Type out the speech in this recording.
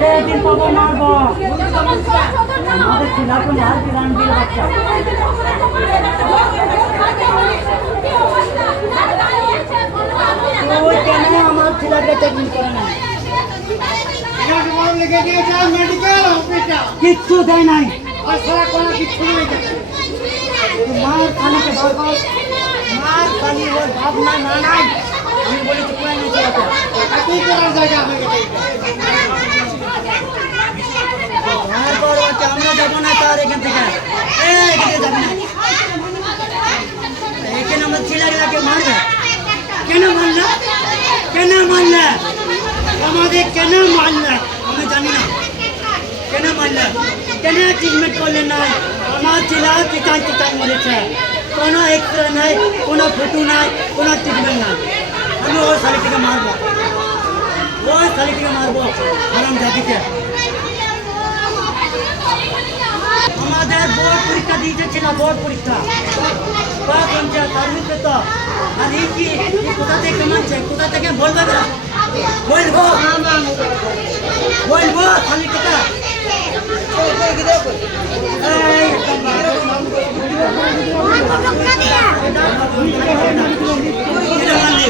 যেদিন পাবো মারবো। আমাদের ছিলাকে মার দিলাম দিয়ে বাচ্চা। তুই কেন আমার ছেলেকে চেকিং করে না? কিচ্ছু দেয় নাই। মার খালিকে বারবার মার খালি ওর ভাবনা না নাই। আমি বলি তো কোন ছেলেকে কি করার জায়গা হবে? তারপর আমরা যাবো না তার এখান থেকে। এখানে যাবো না। এখানে আমার ছেলেগুলাকে মারবে। কেন মারলে? কেন মারলে? আমাদের কেন মারলে? আমি জানি না কেন মারলে, কেন ট্রিটমেন্ট করলেন না? আমার ছেলে চিটান চিটান মরেছে, কোনো এক্সরে নাই, কোনো ফটো নাই, কোনো ট্রিটমেন্ট নাই। আমি ওই শালিটিকে মারবো, ওই শালিটিকে মারবো হারাম জাতিকে। আমাদের বোর্ড পরীক্ষা দিয়েছে ছিল, বোর্ড পরীক্ষা সার্ভিস পেত। আর এই কি কোথা থেকে মানছে, কোথা থেকে বলবে না? বলবো বলবো খালি কথা।